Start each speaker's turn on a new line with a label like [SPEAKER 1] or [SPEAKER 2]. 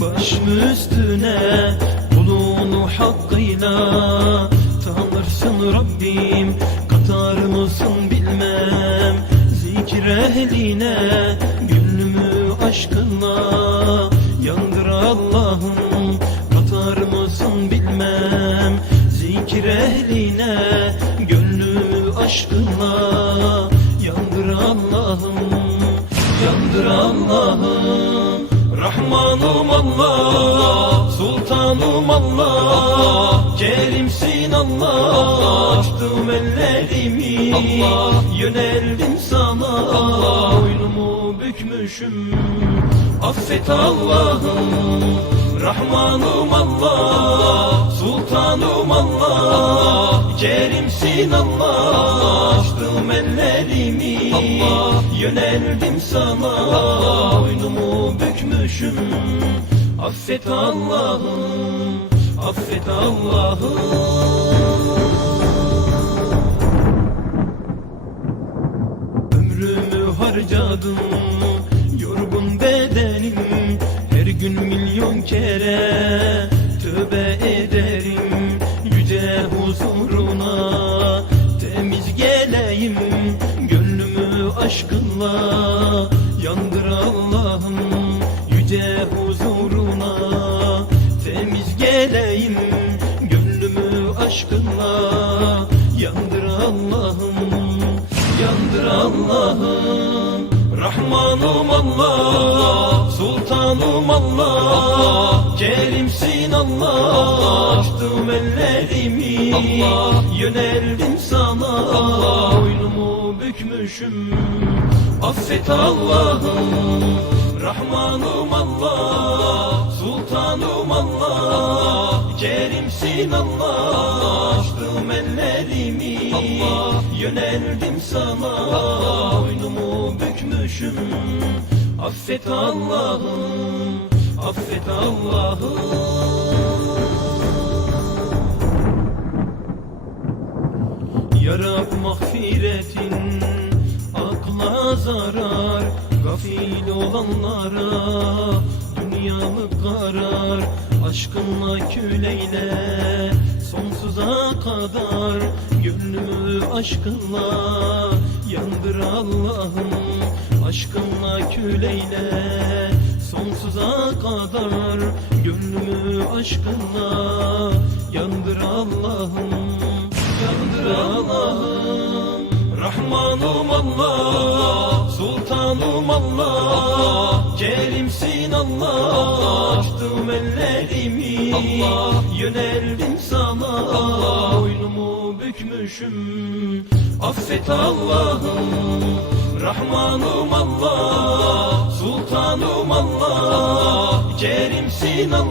[SPEAKER 1] gönlüm üstüne Kulunu hakkıyla. Tanırsın Rabbim Katar mısın bilmem. Zikir ehline Gönlümü aşkınla. Yandır Allah'ım Katar mısın bilmem. Zikir ehline Gönlümü aşkınla. Yandır Allah'ım Yandır Allah'ım Rahmanım Allah Sultanım Allah Kerimsin Allah Açtım ellerimi Yöneldim sana. Boynumu bükmüşüm Affet Allah'ım. Rahmanım Allah Sultanım Allah Kerimsin Allah. Açtım ellerimi Yöneldim sana. Boynumu bükmüşüm Affet Allah'ım Affet Allah'ım Ömrümü harcadım Yorgun bedenim. Her gün milyon kere Tövbe ederim. Yüce huzuruna Temiz geleyim. Gönlümü aşkınla aşkınla Yandır Allah'ım Yandır Allah'ım. Rahmanım Allah Sultanım Allah Kerimsin Allah Açtım ellerimi Yöneldim sana. Boynumu bükmüşüm Affet Allah'ım. Rahmanım Allah Sultanım Allah Allah. Açtım ellerimi Yöneldim sana. Boynumu bükmüşüm. Affet Allah'ım Affet Allah'ım Ya Rab mağfiretin akla zarar Gafil olanlara dünyalık karar Aşkınla küleyle sonsuza kadar. Gönlümü aşkınla yandır Allah'ım Aşkınla küleyle sonsuza kadar. Gönlümü aşkınla yandır Allah'ım Yandır Allah'ım. Rahmanım Allah Sultanım Allah Allah Açtım ellerimi. Yöneldim sana. Boynumu bükmüşüm. Affet Allah'ım Rahmanım Allah Sultanım Allah. Kerimsin Allah